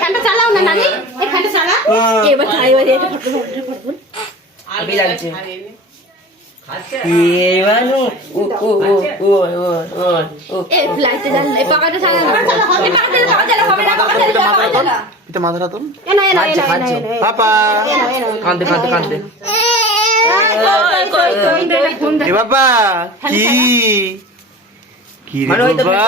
ফ্যানটা চালাও না নানি, এই ফ্যানটা চালা। এবার খাই, এবার এটা ফটফট আবি লাগছে মাথাটা তো পাপা কান্দে কান্দে কান্দে এ বাবা কি কি রে বাবা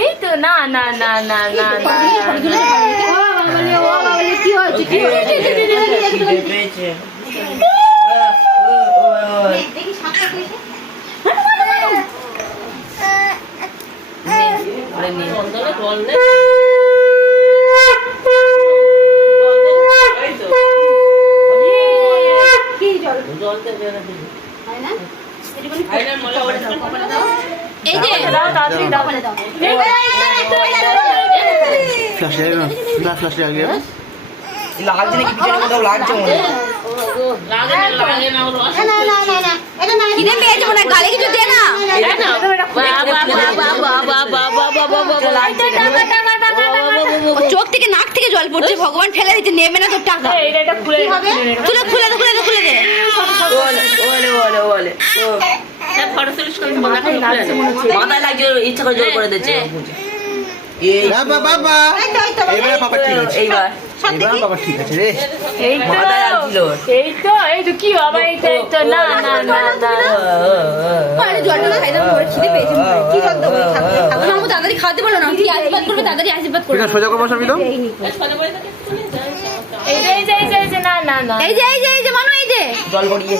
এই তো না না না না না কি হয়েছে, কি হয়েছে? দেখি সাপটা পেয়েছে। কি জল? হয় না? এই যে তাড়াতাড়ি দাও ফ্লাশ লাগিয়ে লাগছে নাকি পিছনে কোথাও লাগছে মনে হয় কিনে পেয়ে যাবো না, গালে কিছু দে না। চোখ থেকে নাক থেকে জল পড়ছে, ভগবান ফেলে দিচ্ছে, নেবে না তোর টাকা। তুলে খুলে দে, খুলে দে, খুলে দে। মাথায় লাগছে ইচ্ছা করে জোর করে দিচ্ছে বাবা এবার বাবা ঠিক আছে, এইবার এবার বাবা ঠিক আছে রে। মাথায় লাগছিল এই তো কি বাবা, এই তো না না না না আরে জলটা খাই দাও, ওর খিদে পেয়েছে মনে হয়। কি জল দেবো? মামু তাড়াতাড়ি খাওয়াতে বলো না, কি আশীর্বাদ করবে, তাড়াতাড়ি আশীর্বাদ করবে। সোজা করে বসাবি তো। এই যে না না না এই যে মানু, এই যে জল গড়িয়ে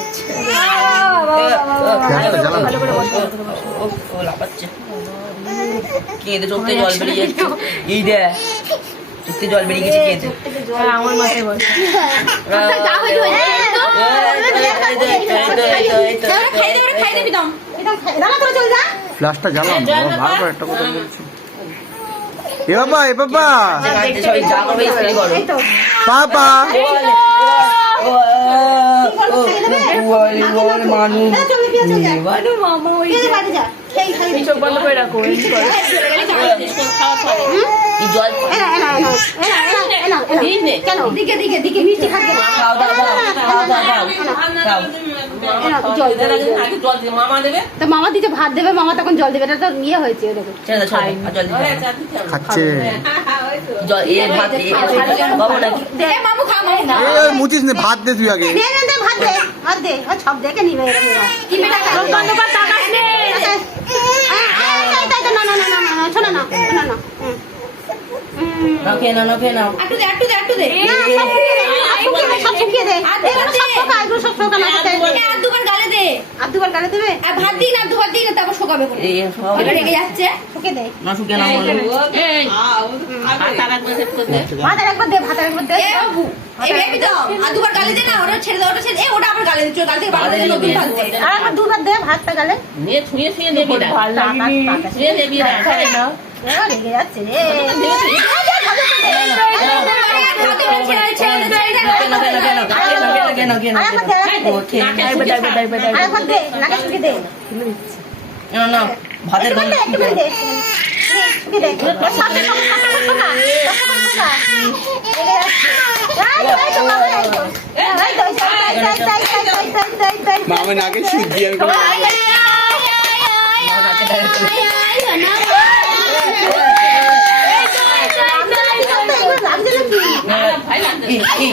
লাপাচ্ছে কেঁদে চোখতে জল বেরিয়ে যাচ্ছে এই দে চোখতে জল বেরিয়ে গেছে কেঁদে আমার মাথায় বল ফ্লাশটা জ্বালাম বারবার একটা কথা বলছি। এ বাবা সবাই যা করবে স্প্রে করো পাপা চোখ বন্ধ করে রাখো জল মামা দিতে ভাত দেবে, মামা তখন জল দেবে, এটা তো ইয়ে হয়েছে। দেখো খাচ্ছে মামু খা, মামু মুচিস নে, ভাত দে তুই আগে। ভাত দে সব দেখে নিবে। শোনো না, দুবার গালে দেবে, ভাত দিই না, দুবার দিই না, তারপর শোকাবে রেগে যাচ্ছে, শুকে দে। ভাতের একবার দে, ভাতের একবার দে। দুবার গালে দে না, ওটা ছেড়ে দাও, ওটা ছেড়ে ওটা আবার গালে দিচ্ছ, গাল থেকে বাড়ি নতুন ভাত দে। আর একবার দুবার দে ভাতটা গালে। রেগে যাচ্ছে রে। ভাতের মামা নাকে শুদ্ধি লাগছে নাকি?